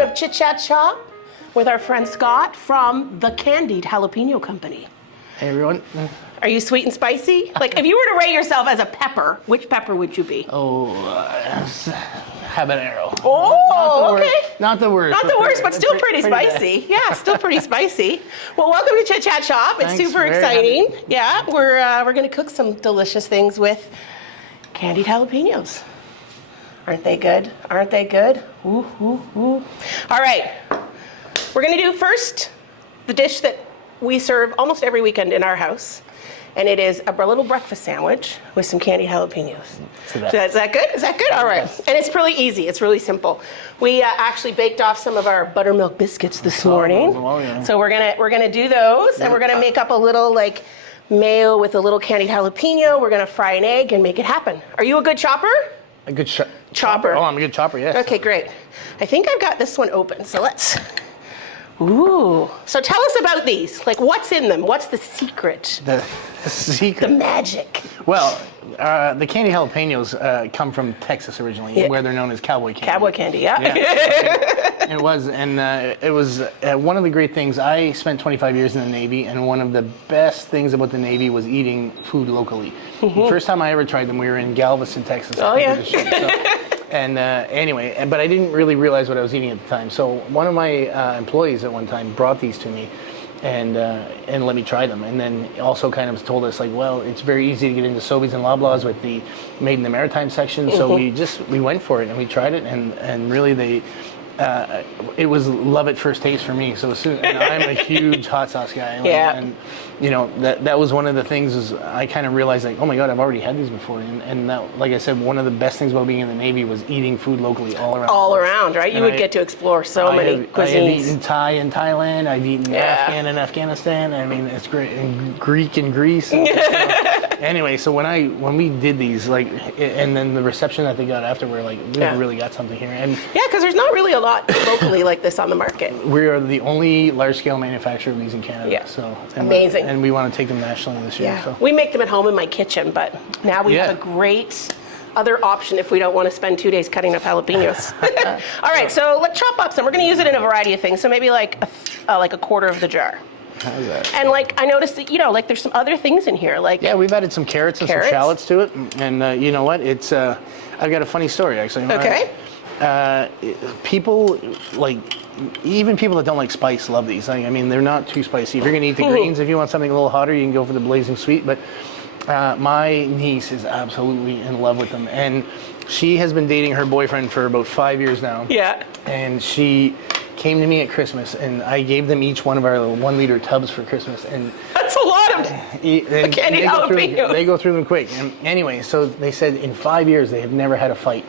episode of Chit Chat Chop with our friend Scott from the Candied Jalapeño Company. Hey everyone. Are you sweet and spicy? Like, if you were to rate yourself as a pepper, which pepper would you be? Oh, habanero. Oh, okay. Not the worst. Not the worst, but still pretty spicy. Yeah, still pretty spicy. Well, welcome to Chit Chat Chop. It's Thanks, super exciting. Yeah, we're gonna cook some delicious things with candied jalapenos. Aren't they good? Aren't they good? Ooh, ooh, ooh. All right, we're gonna do first the dish that we serve almost every weekend in our house. And it is a little breakfast sandwich with some candied jalapenos. So is that good? Is that good? All right. Yes. And it's really easy. It's really simple. We actually baked off some of our buttermilk biscuits this morning. Yeah. So we're gonna do those, and we're gonna make up a little like mayo with a little candied jalapeno. We're gonna fry an egg and make it happen. Are you a good chopper? A good chopper. Oh, I'm a good chopper. Yes. Okay, great. I think I've got this one open. So let's. Ooh. So tell us about these. Like, what's in them? What's the secret? The secret. The magic. Well, the candied jalapenos come from Texas originally, where they're known as cowboy candy. Cowboy candy, yeah. It was one of the great things. I spent 25 years in the Navy, and one of the best things about the Navy was eating food locally. Mm-hmm. The first time I ever tried them, we were in Galveston, Texas. Oh, yeah. And anyway, but I didn't really realize what I was eating at the time. So one of my employees at one time brought these to me and let me try them. And then also kind of told us, like, well, it's very easy to get into Sobeys and Loblaws with the Made in the Maritime section. Mm-hmm. So we went for it and we tried it, and really it was love at first taste for me. So and I'm a huge hot sauce guy. And you know, that was one of the things is I kind of realized, like, oh my God, I've already had these before. And that, like I said, one of the best things about being in the Navy was eating food locally all around. All around, right? You would get to explore so many cuisines. I have eaten Thai in Thailand. I've eaten Afghan in Afghanistan. I mean, it's great. And Greek in Greece. And, anyway, so when we did these, like, and then the reception that they got after, we're like, we really got something here. And yeah, because there's not really a lot locally like this on the market. We are the only large-scale manufacturer of these in Canada. Yeah. So amazing. And we want to take them nationally this year. Yeah. So. We make them at home in my kitchen, but now we have a great other option if we don't want to spend 2 days cutting up jalapenos. All right, so let's chop up some. We're going to use it in a variety of things. So maybe like a quarter of the jar. How's that? And like I noticed that, you know, like there's some other things in here, like we've added some carrots and some shallots to it, and you know what? It's I've got a funny story actually. Okay. People even people that don't like spice love these. I mean, they're not too spicy. If you're gonna eat the greens, if you want something a little hotter, you can go for the blazing sweet. But my niece is absolutely in love with them, and she has been dating her boyfriend for about 5 years now. Yeah. And she came to me at Christmas, and I gave them each one of our 1 liter tubs for Christmas. And that's a lot of candy jalapenos. They go through them quick. And anyway, so they said in 5 years they have never had a fight.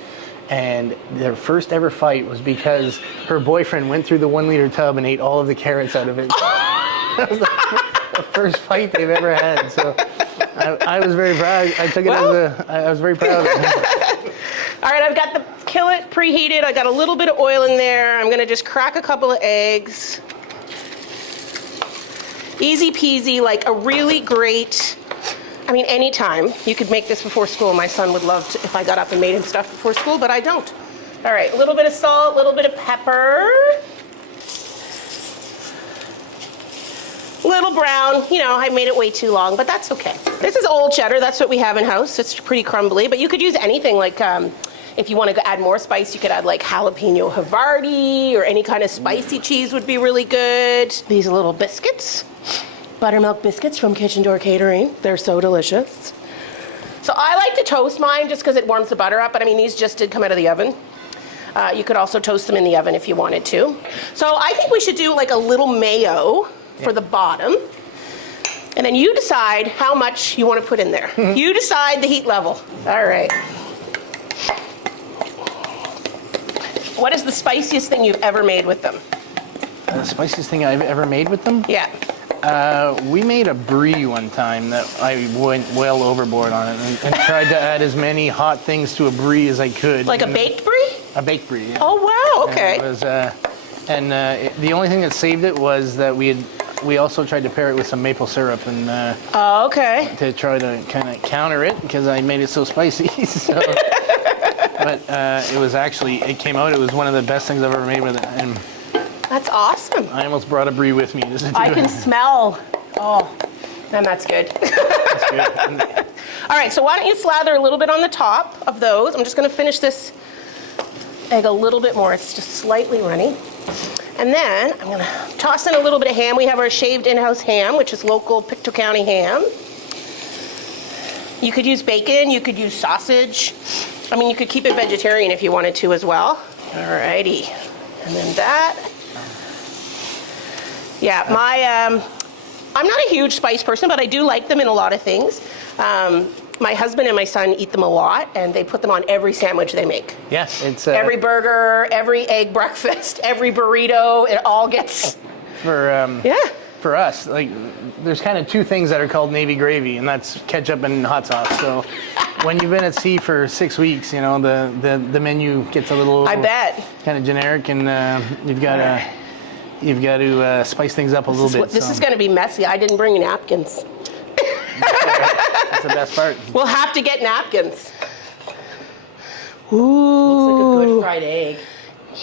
And their first ever fight was because her boyfriend went through the 1 liter tub and ate all of the carrots out of it. That was the first fight they've ever had. So I was very proud. I took it I was very proud of it. All right, I've got the skillet preheated. I got a little bit of oil in there. I'm gonna just crack a couple of eggs. Easy peasy, like a really great, I mean, anytime. You could make this before school. My son would love to if I got up and made him stuff before school, but I don't. All right, a little bit of salt, a little bit of pepper. Little brown, you know, I made it way too long, but that's okay. This is old cheddar, that's what we have in house. It's pretty crumbly, but you could use anything like, if you want to add more spice, you could add like jalapeno Havarti or any kind of spicy cheese would be really good. These little biscuits, buttermilk biscuits from Kitchen Door Catering. They're so delicious. So I like to toast mine just because it warms the butter up, but I mean, these just did come out of the oven. You could also toast them in the oven if you wanted to. So I think we should do like a little mayo for the bottom. And then you decide how much you want to put in there. You decide the heat level. All right. What is the spiciest thing you've ever made with them? The spiciest thing I've ever made with them? Yeah. We made a brie one time that I went well overboard on it and tried to add as many hot things to a brie as I could. Like a baked brie? A baked brie, yeah. Oh, wow, okay. And it was, the only thing that saved it was that we also tried to pair it with some maple syrup and to try to kind of counter it because I made it so spicy. So But it came out. It was one of the best things I've ever made with it. And That's awesome. I almost brought a brie with me. I can smell. Oh, man, that's good. That's good. All right, so why don't you slather a little bit on the top of those. I'm just going to finish this egg a little bit more. It's just slightly runny. And then I'm going to toss in a little bit of ham. We have our shaved in-house ham, which is local Pictou County ham. You could use bacon. You could use sausage. I mean, you could keep it vegetarian if you wanted to as well. All righty. And then that. Yeah, I'm not a huge spice person, but I do like them in a lot of things. My husband and my son eat them a lot, and they put them on every sandwich they make. Yes, it's every burger, every egg breakfast, every burrito. It all gets for us. Like, there's kind of two things that are called Navy gravy, and that's ketchup and hot sauce. So when you've been at sea for 6 weeks, you know the menu gets a little kind of generic, and you've got to spice things up a little bit. This is going to be messy. I didn't bring napkins. That's the best part. We'll have to get napkins. Ooh. Looks like a good fried egg.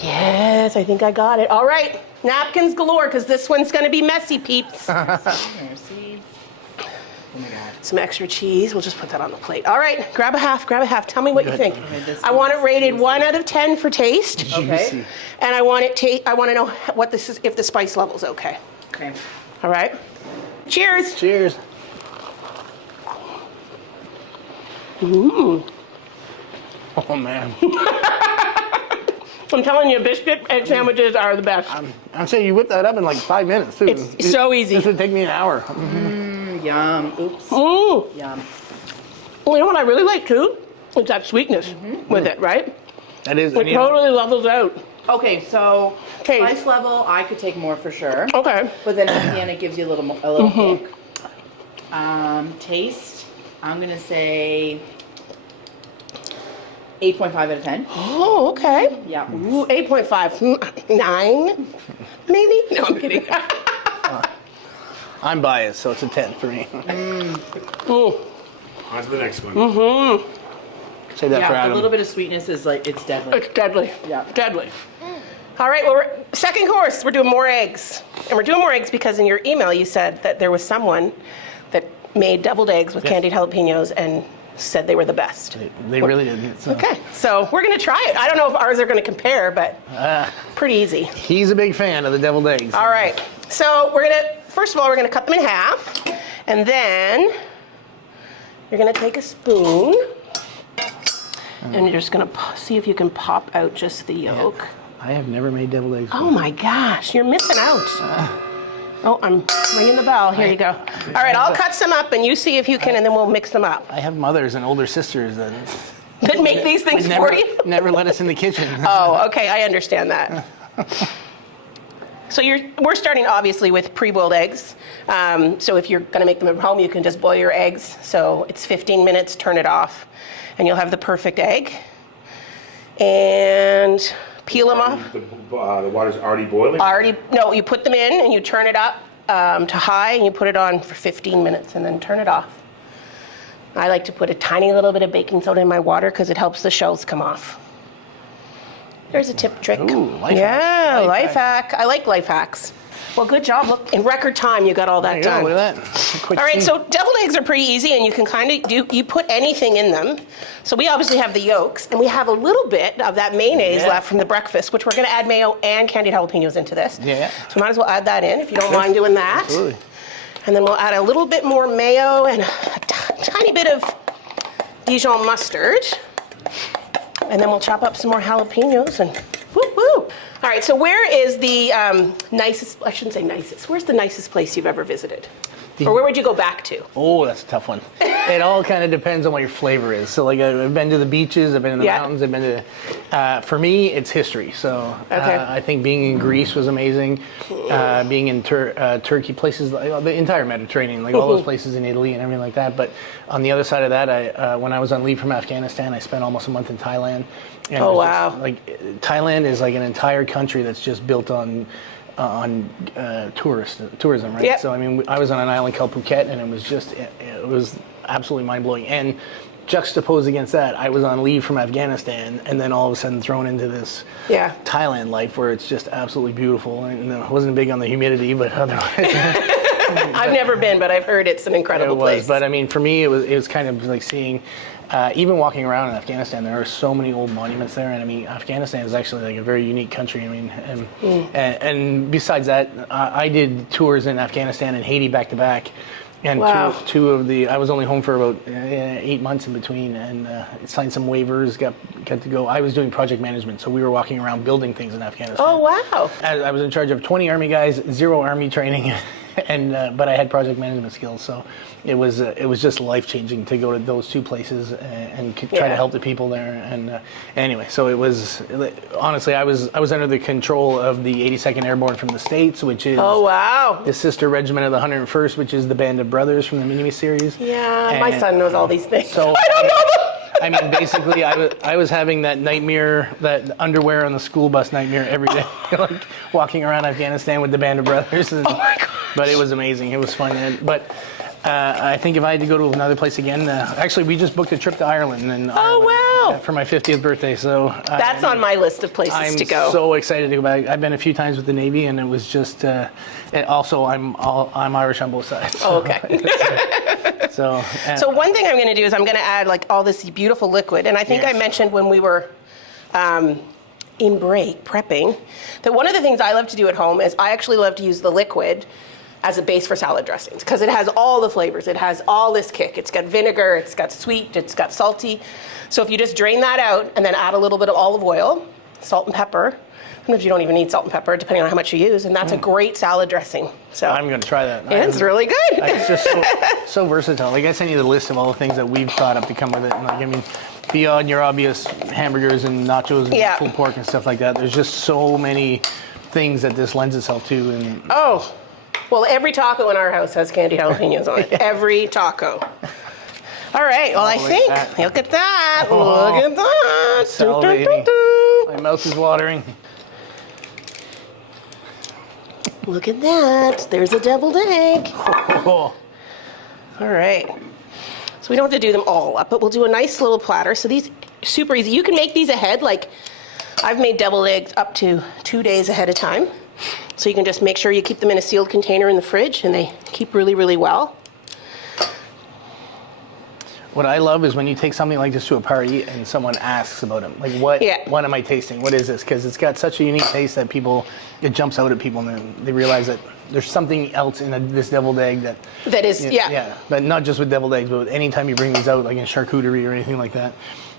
Yes, I think I got it. All right, napkins galore, because this one's going to be messy, peeps. Mercy. Oh my God. Some extra cheese. We'll just put that on the plate. All right, grab a half, grab a half. Tell me what you think. I want it rated 1 out of 10 for taste. Okay. And I want I want to know what this is, if the spice level's okay. Okay. All right. Cheers. Cheers. Ooh. Oh man. I'm telling you, biscuit egg sandwiches are the best. I'm saying you whip that up in like 5 minutes too. It's so easy. This would take me an hour. Yum. Oops. Ooh. Yum. Well, you know what I really like too? Is that sweetness with it, right? That is. It totally levels out. Okay, so Taste. spice level, I could take more for sure. Okay. But then at the end, it gives you a little kick. Taste, I'm gonna say 8.5 out of 10. Oh, okay. Yeah. Ooh, 8.5. 9, maybe? No, I'm kidding. I'm biased, so it's a 10 for me. Ooh. On to the next one. Say that for Yeah, Adam. a little bit of sweetness is like, it's deadly. It's deadly. Yeah. Deadly. All right, well, second course, we're doing more eggs. And we're doing more eggs because in your email you said that there was someone that made deviled eggs with candied jalapenos and said they were the best. They really did. So. Okay, so we're going to try it. I don't know if ours are going to compare, but pretty easy. He's a big fan of the deviled eggs. All right, so we're going to, first of all, we're going to cut them in half. And then you're going to take a spoon. And you're just going to see if you can pop out just the yolk. I have never made deviled eggs. Oh my gosh, you're missing out. Oh, I'm ringing the bell. Here you go. All right, I'll cut some up and you see if you can, and then we'll mix them up. I have mothers and older sisters that Make these things for you? never let us in the kitchen. Oh, okay, I understand that. So we're starting obviously with pre-boiled eggs. So if you're going to make them at home, you can just boil your eggs. So it's 15 minutes, turn it off, and you'll have the perfect egg. And peel them off. The water's already boiling? No, you put them in and you turn it up to high and you put it on for 15 minutes and then turn it off. I like to put a tiny little bit of baking soda in my water because it helps the shells come off. There's a tip trick. Ooh, life yeah, hack. life hack. I like life hacks. Well, good job. Look, in record time, you got all that done. Look at that. All right, so deviled eggs are pretty easy, and you can kind of you put anything in them. So we obviously have the yolks, and we have a little bit of that mayonnaise left from the breakfast, which we're going to add mayo and candied jalapenos into this. Yeah. So we might as well add that in if you don't mind doing that. Absolutely. And then we'll add a little bit more mayo and a tiny bit of Dijon mustard. And then we'll chop up some more jalapenos and woo woo. All right, so where is the nicest, I shouldn't say nicest, where's the nicest place you've ever visited? Or where would you go back to? Oh, that's a tough one. It all kind of depends on what your flavor is. So like I've been to the beaches, I've been in the mountains, I've been to, for me, it's history. So I think being in Greece was amazing. Being in Turkey, places, like the entire Mediterranean, like all those places in Italy and everything like that. But on the other side of that, when I was on leave from Afghanistan, I spent almost a month in Thailand. And Oh, wow. Thailand is like an entire country that's just built on tourism, right? Yep. So I mean, I was on an island called Phuket, and it was absolutely mind blowing. And juxtaposed against that, I was on leave from Afghanistan, and then all of a sudden thrown into this Yeah. Thailand life where it's just absolutely beautiful. And I wasn't big on the humidity, but otherwise I've never been, but I've heard it's an incredible it was. place. But I mean, for me, it was kind of like seeing, even walking around in Afghanistan, there are so many old monuments there. And I mean, Afghanistan is actually like a very unique country. I mean, and besides that, I did tours in Afghanistan and Haiti back to back. And Wow. two of the, I was only home for about 8 months in between, and signed some waivers, got to go. I was doing project management, so we were walking around building things in Afghanistan. Oh, wow. I was in charge of 20 Army guys, 0 Army training, and but I had project management skills, so it was just life changing to go to those two places and try to help the people there. And anyway, so it was honestly, I was under the control of the 82nd Airborne from the States, which is Oh, wow. the sister regiment of the 101st, which is the Band of Brothers from the mini series. Yeah, my And son knows all these things. So I don't know them. I mean, basically, I was having that nightmare, that underwear on the school bus nightmare every day, like walking around Afghanistan with the Band of Brothers. And, Oh my gosh. But it was amazing. It was fun. But I think if I had to go to another place again, actually, we just booked a trip to Ireland. wow. For my 50th birthday. So That's on my list of places I'm to go. so excited to go back. I've been a few times with the Navy, and it was just. And also, I'm Irish on both sides. Oh, okay. So. So one thing I'm going to do is I'm going to add like all this beautiful liquid, and I think I Yes. mentioned when we were in break prepping that one of the things I love to do at home is I actually love to use the liquid as a base for salad dressings because it has all the flavors. It has all this kick. It's got vinegar, it's got sweet, it's got salty. So if you just drain that out and then add a little bit of olive oil, salt and pepper. Sometimes you don't even need salt and pepper depending on how much you use, and that's a great salad dressing. So I'm going to try that. it's really good. It's just so versatile. Like I sent you the list of all the things that we've thought up to come with it. And like, I mean, beyond your obvious hamburgers and nachos and pulled pork and stuff like that, there's just so many things that this lends itself to. And Oh, well, every taco in our house has candied jalapenos on it. Every taco. All right. Well, I look at think. that. Look at that. Oh, Look at that. salivating. My mouth is watering. Look at that. There's a deviled egg. Oh, All right. So we don't have to do them all up, but we'll do a nice little platter. So these super easy. You can make these ahead. Like I've made deviled eggs up to 2 days ahead of time. So you can just make sure you keep them in a sealed container in the fridge, and they keep really, really well. what I love is when you take something like this to a party and someone asks about it. Like, what am I tasting? What is this? Because it's got such a unique taste that it jumps out at people, and then they realize that there's something else in this deviled egg That is, yeah. But not just with deviled eggs, but anytime you bring these out, like in charcuterie or anything like that,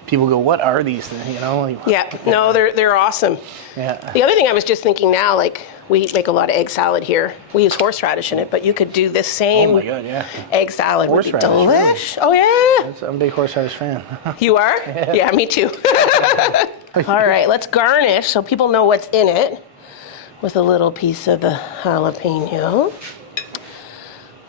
people go, "What are these things?" You know? Like, Yeah. No, they're awesome. Yeah. The other thing I was just thinking now, like we make a lot of egg salad here. We use horseradish in it, but you could do this same Oh my God, yeah. egg salad. Would be Horseradish, delish. Oh yeah. I'm a big horseradish fan. You are? Yeah, me too. All right, let's garnish so people know what's in it with a little piece of the jalapeno.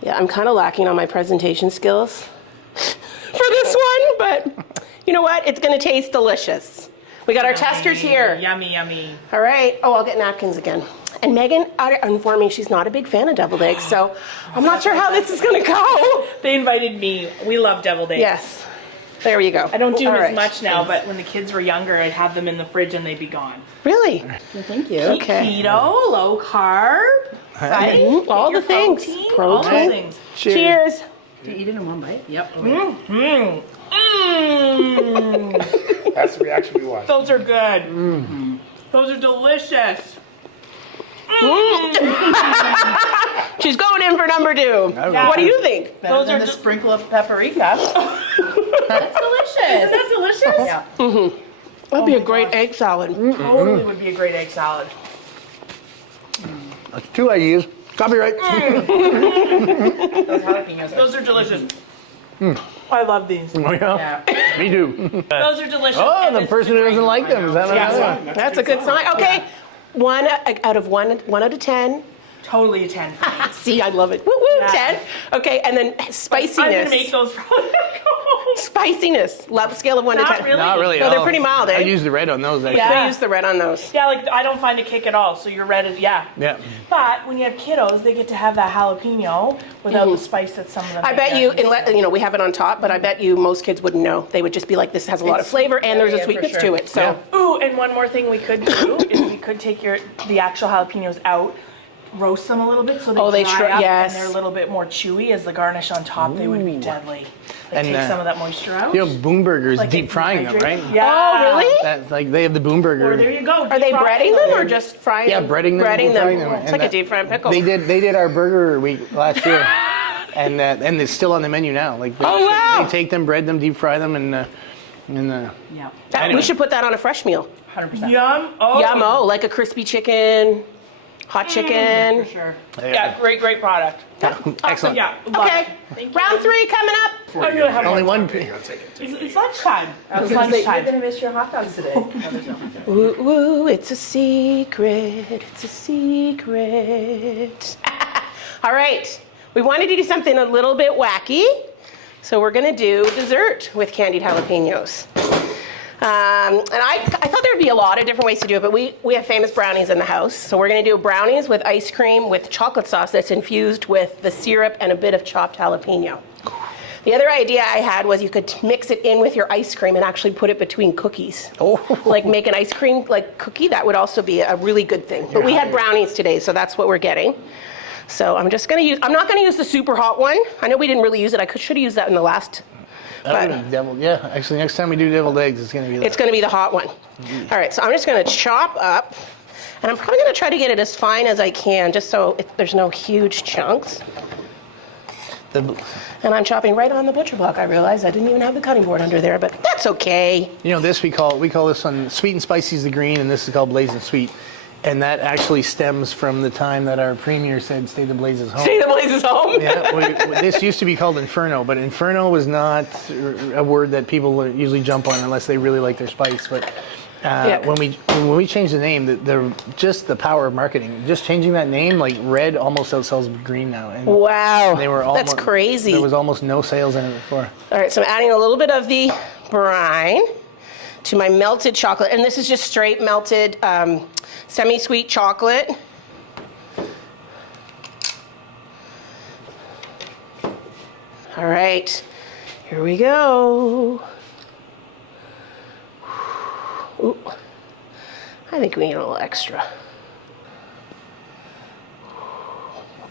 Yeah, I'm kind of lacking on my presentation skills for this one, but you know what? It's going to taste delicious. We got our testers here. Yummy, yummy. All right. Oh, I'll get napkins again. And Megan informed me she's not a big fan of deviled eggs, so I'm not sure how this is going to go. They invited me. We love deviled eggs. Yes. There you go. I don't do All them right. as much now, but when the kids were younger, I'd have them in the fridge and they'd be gone. Really? Thank you. Okay. Keto, low carb, right? Mhm. All Get the your things. all Protein. those things. Cheers. Do you eat it in one bite? Yep. Mm. That's the reaction we want. Those are good. Those are delicious. She's going in for number 2. Yeah. What do you think? Those are the sprinkle of paprika. That's delicious. Isn't that delicious? Yeah. That'd be a great egg salad. Totally would be a great egg salad. That's 2 ideas. Copyright. Those jalapenos. Those are delicious. I love these. Oh, yeah. Yeah. Me too. Those are delicious. Oh, And the this person is who doesn't great. like them. Is that Yeah. what That's a good sign. Okay. 1 out of 10. Totally a 10 for me. See, I love it. Woo woo, Yeah. 10. Okay, and then spiciness. I'm gonna make those for spiciness? Scale of 1 to Not 10. really. Not really. No, at they're all. pretty mild, eh? I use the red on those. Actually. Yeah. I use the red on those. Yeah, like I don't find a kick at all. So your red is Yeah. But when you have kiddos, they get to have that jalapeno without the spice that some of them. I may bet get. you, we have it on top, but I bet you most kids wouldn't know. They would just be like, this has a lot of flavor and there's a yeah, for sweetness sure. to it. So. Yeah. Ooh, and one more thing we could do is we could take the actual jalapenos out, roast them a little bit so they dry up yes. and they're a little bit more chewy. As the garnish on top, they would be deadly. Like And, take some of that moisture out. You know, Boom Burgers Like deep a frying them, right? dehydrated- Yeah. Oh, really? That's like they have the Boom Burger. Or there you go. Are they deep fry breading them or just frying Yeah, them? breading them. Breading deep them. frying them. It's And like a that- deep fried pickle. They did our burger week last year, and it's still on the menu now. Like Oh, wow. They take them, bread them, deep fry them, and Yeah. We anyway. should put that on a fresh meal. 100%. Yum. Oh. Yum-o, like a crispy chicken, hot chicken. For sure. Yeah. Yeah, great product. excellent. Yeah. love Okay, it. Thank you. round 3 coming up. I'm gonna have Only more. one. It's lunchtime. It's You're lunchtime. gonna miss your hot dogs today. No, there's no hot dogs. Ooh, ooh, it's a secret. It's a secret. All right, we wanted to do something a little bit wacky, so we're gonna do dessert with candied jalapenos. And I thought there'd be a lot of different ways to do it, but we have famous brownies in the house. So we're gonna do brownies with ice cream with chocolate sauce that's infused with the syrup and a bit of chopped jalapeno. The other idea I had was you could mix it in with your ice cream and actually put it between cookies. Oh. Like make an ice cream like cookie, that would also be a really good thing. But we had brownies today, so that's what we're getting. So I'm not gonna use the super hot one. I know we didn't really use it. I should have used that in the last. That But would be deviled. Yeah, actually, next time we do deviled eggs, it's gonna be. it's gonna be the hot one. All right, so I'm just gonna chop up, and I'm probably gonna try to get it as fine as I can, just so there's no huge chunks. And I'm chopping right on the butcher block. I realized I didn't even have the cutting board under there, but that's okay. You know, this we call this one sweet and spicy is the green, and this is called blazing sweet. And that actually stems from the time that our premier said, "Stay the blazes home." See the blazes home. Yeah, this used to be called Inferno, but Inferno was not a word that people usually jump on unless they really like their spice. But when we changed the name, just the power of marketing, just changing that name, like red almost outsells green now. And Wow, they were that's crazy. There was almost no sales in it before. All right, so I'm adding a little bit of the brine to my melted chocolate, and this is just straight melted semi-sweet chocolate. All right, here we go. Ooh, I think we need a little extra.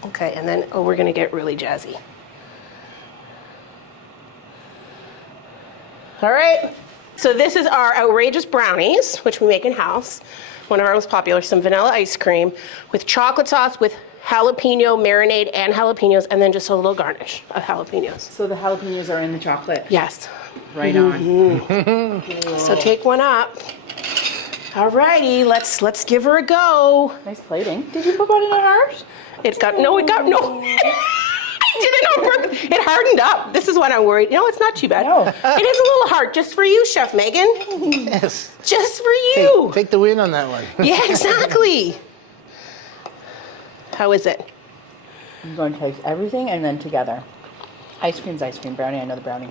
Okay, and then, we're gonna get really jazzy. All right, so this is our outrageous brownies, which we make in-house. One of our most popular, some vanilla ice cream with chocolate sauce with jalapeno marinade and jalapenos, and then just a little garnish of jalapenos. So the jalapenos are in the chocolate. Yes. Right on. So take one up. All righty, let's give her a go. Nice plating. Did you put that in a heart? It got no. I did it on purpose. It hardened up. This is what I'm worried. No, it's not too bad. No. It is a little hard, just for you, Chef Megan. Yes. Just for you. Take the win on that one. Yeah, exactly. How is it? I'm going to taste everything and then together. Ice cream's ice cream. Brownie, I know the brownie.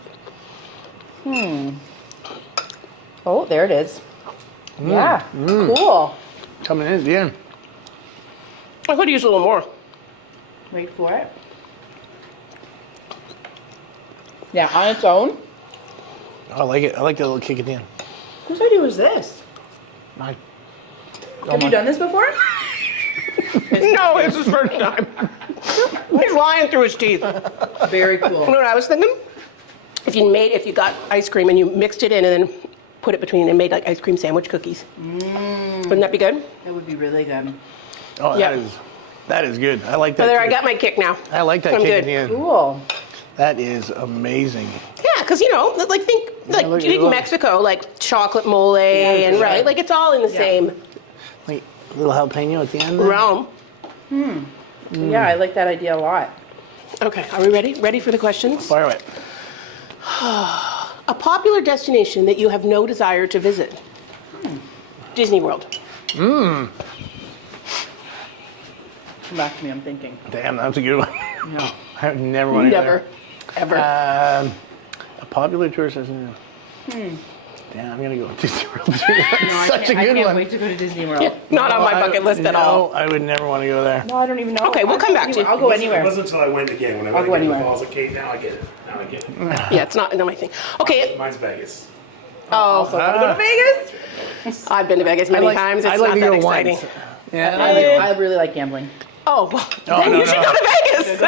Oh, there it is. Yeah. Cool. Coming in at the end. I could use a little more. Wait for it. Yeah, on its own. I like it. I like that little kick at the end. Whose idea was this? Mine. Have you done this before? No, it's his first time. He's lying through his teeth. You Very cool. know what I was thinking? If you got ice cream and you mixed it in and then put it between and made like ice cream sandwich cookies. Wouldn't that be good? That would be really good. Oh, Yeah. that is good. I like that. So there, I kick. got my kick now. I like that I'm kick good. at the end. Cool. That is amazing. Yeah, because like think look at it all. Mexico, like chocolate mole and sure. right, like it's all in the same Wait, a little jalapeno at the end. realm. Yeah, I like that idea a lot. Okay, are we ready? Ready for the questions? Fire away. A popular destination that you have no desire to visit. Disney World. Come back to me, I'm thinking. Damn, that's a good one. No. I would never want to go Never, ever. there. A popular tourist destination. Damn, I'm gonna go with Disney World. That's No, such a I good can't one. wait to go to Disney World. Not on my bucket list at all. No, I would never want to go there. No, I don't even know. Okay, we'll come back to you. I'll go It anywhere. wasn't until I went again when I I'll went go again to the anywhere. falls. Okay, now I get it. Now I get it. Yeah, it's not my thing. Okay. Mine's Vegas. Oh, So I go to Vegas. I've been to Vegas many times. It's I'd like not to that go exciting. once. Yeah, I really like gambling. Oh, well, then you should go to Vegas.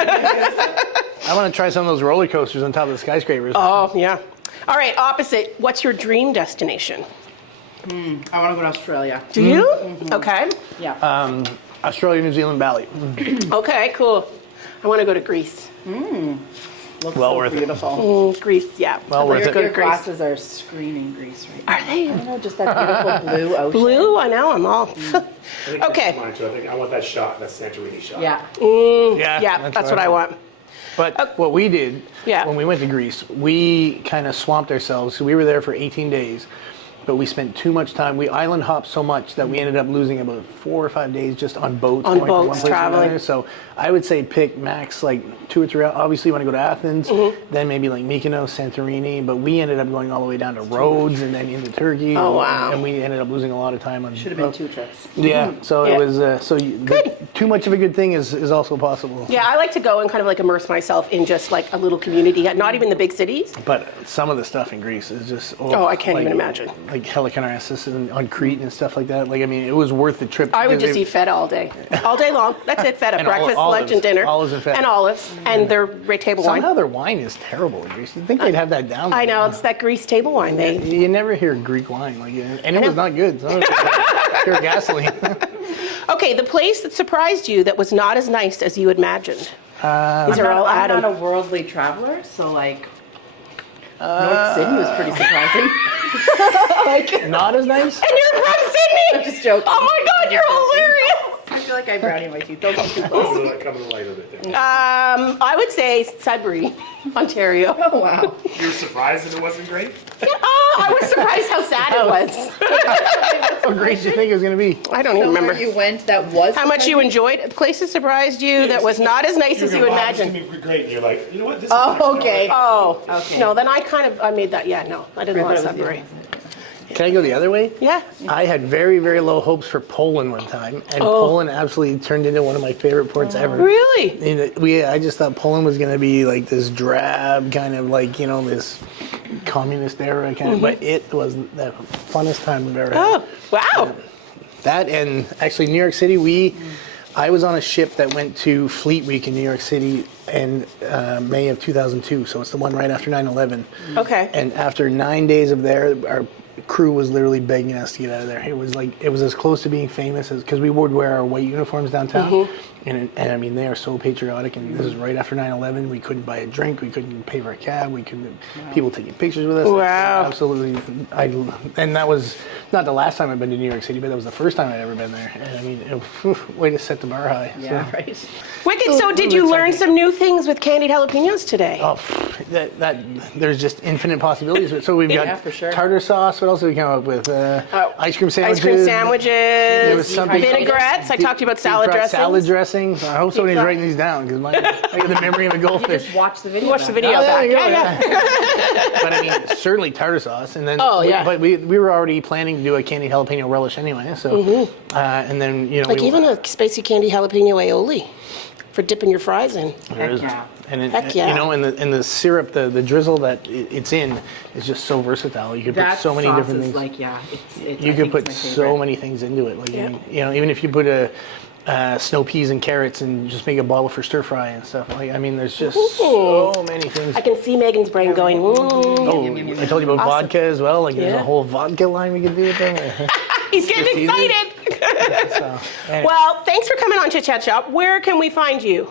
I want to try some of those roller coasters on top of the skyscrapers. Oh, yeah. All right, opposite. What's your dream destination? I want to go to Australia. Do you? Okay. Yeah. Australia, New Zealand, Bali. Okay, cool. I want to go to Greece. Looks well so worth it. beautiful. Greece, yeah. Well I'd like worth to it. go to Your Greece. glasses are screaming Greece right now. Are they? I don't know, just that beautiful blue ocean. Blue? I know, I'm all. I think Okay. that's mine too. I think I want that shot, that Santorini shot. Yeah. Yeah, that's what I want. But what we did Yeah. when we went to Greece, we kind of swamped ourselves. So we were there for 18 days, but we spent too much time. We island hopped so much that we ended up losing about 4 or 5 days just on boats. On going from one boats, place to traveling. another. So I would say pick max like 2 or 3 hours. Obviously, you want to go to Athens, then maybe like Mykonos, Santorini. But we ended up going all the way down to Rhodes and then into Turkey. Oh, wow. And we ended up losing a lot of time on. Should have been 2 trips. Yeah. So Yeah. it was. Too much of a good thing is also possible. Yeah, I like to go and kind of like immerse myself in just like a little community, not even the big cities. But some of the stuff in Greece is just Oh, I can't even imagine. Like Helicarnassus and on Crete and stuff like that. Like I mean, it was worth the trip. I would because just eat feta all day long. That's it, feta. And Breakfast, olives. lunch, and dinner. Olives and feta. And olives. And their great table wine. Somehow their wine is terrible in Greece. You'd think they'd have that down. I know, it's that Greece table wine. You never hear Greek wine, and it was not good. So it was pure gasoline. Okay, the place that surprised you that was not as nice as you imagined. These are all I'm Adam. not a worldly traveler, so like North Sydney was pretty surprising. Not as nice. And you're from Sydney! I'm just joking. Oh my god, you're hilarious! I feel like I have brownie in my teeth. Don't come too Oh, close. so that coming light of it there. I would say Sudbury, Ontario. Oh wow. You're surprised that it wasn't great? I was surprised how sad it was. How great do you think it was going to be? I don't even remember. Somewhere you went that was How much you enjoyed it. Places surprised you that was not as nice as you imagined. It's gonna be great. And you're like, you know what? This Oh, is actually okay. all right. Oh, Okay. no, then I made that, yeah, no, I didn't want Sudbury. Can I go the other way? Yeah. I had very, very low hopes for Poland one time, and Poland absolutely turned into one of my favorite ports ever. Really? And I just thought Poland was going to be like this drab kind of like, this communist era kind of, but it was the funnest time we've ever had. Oh, wow. That and actually New York City, I was on a ship that went to Fleet Week in New York City in May of 2002, so it's the one right after 9/11. Okay. And after 9 days of there, our crew was literally begging us to get out of there. It was as close to being famous as, because we would wear our white uniforms downtown, and I mean they are so patriotic. And this is right after 9/11. We couldn't buy a drink, we couldn't pay for a cab, we couldn't. People taking pictures with us. Wow. Absolutely. And that was not the last time I've been to New York City, but that was the first time I'd ever been there. And I mean, way to set the bar high. Yeah, So. right. Wicked, so did you learn some new things with Candied Jalapeños today? Oh, that there's just infinite possibilities. So we've got Yeah, for sure. tartar sauce. What else did we come up with? Ice cream sandwiches. Ice cream sandwiches, was something- vinaigrettes. I talked to you about salad Deep fried dressings. Salad dressings. I hope somebody's fried- writing these down because I got the memory of a You goldfish. just watch the video. Watch the back. video Oh, there back. you go, Yeah. But I mean, certainly tartar sauce, and then. Oh, yeah. But we were already planning to do a candied jalapeno relish anyway. So, and then Like even a spicy candy jalapeno aioli for dipping your fries in. There Heck is. yeah. And it, Heck yeah. and the syrup, the drizzle that it's in is just so versatile. You could put That so many sauce different is things. like, yeah, it's You I could think put it's my so favorite. many things into it. Like Yeah. even if you put snow peas and carrots and just make a bottle for stir fry and stuff. Like I mean, there's just so many things. I can see Megan's brain going, I told you about Awesome. vodka as well. Like there's Yeah. a whole vodka line we could do with them. he's getting easy. excited. So, anyway. Well, thanks for coming on Chit Chat Chop. Where can we find you?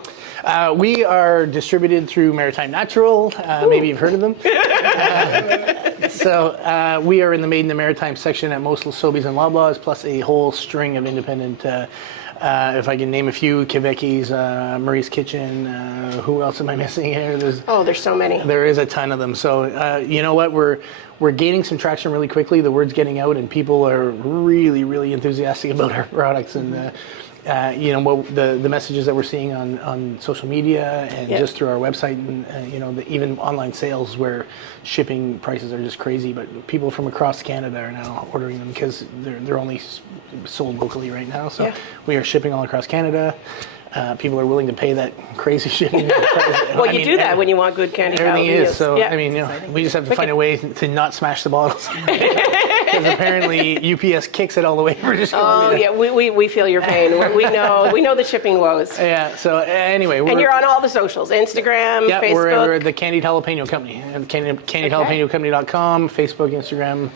We are distributed through Maritime Natural. Maybe you've heard of them. So we are in the Made in the Maritime section at most Sobeys and Loblaws, plus a whole string of independent. If I can name a few, Quebec's, Marie's Kitchen. Who else am I missing here? There's so many. There is a ton of them. So you know what? We're gaining some traction really quickly. The word's getting out, and people are really, really enthusiastic about our products. And you know, what the messages that we're seeing on social media and Yeah. just through our website, and you know, even online sales where shipping prices are just crazy, but people from across Canada are now ordering them because they're only sold locally right now. So Yeah. we are shipping all across Canada. People are willing to pay that crazy shipping price. Well, I you mean, do that when you want good candy everything jalapenos. is. So Yeah. I mean, you know, we just have to find a way to not smash the bottles. Because apparently UPS kicks it all the way to British Columbia. Oh yeah, we feel your pain. We know the shipping woes. Yeah. So anyway, And you're on all the socials: Instagram, yeah, Facebook. we're the Candied Jalapeño Company, and CandiedJalapeñoCompany.com, Facebook, Instagram,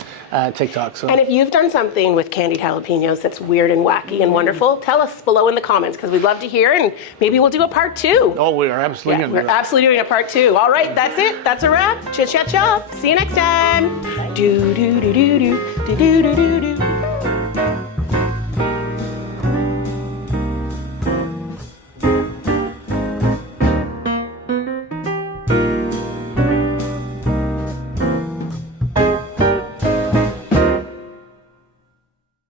TikTok. So And if you've done something with candied jalapenos that's weird and wacky and wonderful, tell us below in the comments because we'd love to hear, and maybe we'll do a part 2. oh, we are absolutely Yeah, going to we're do that. absolutely doing a part 2. All right, that's it. That's a wrap. Chit Chat Chop. See you next time. Do do do do do do do do do do.